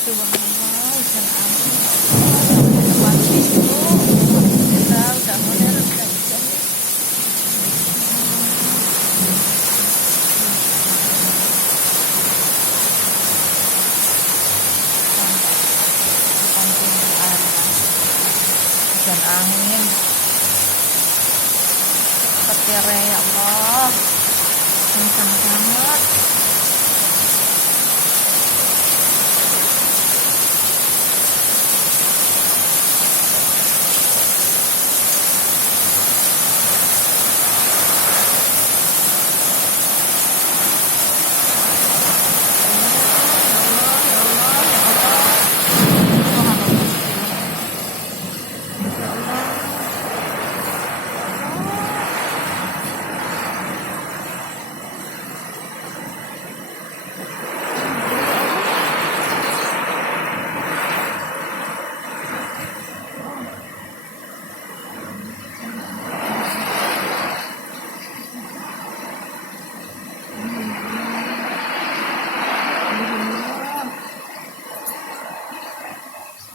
Subhanallah, hujan angin ya Allah, sampai depan pintu. Alhamdulillah, udah modern, udah hujan nih. Sampai depan pintu airnya. Hujan angin. Petir ya Allah, kencang banget.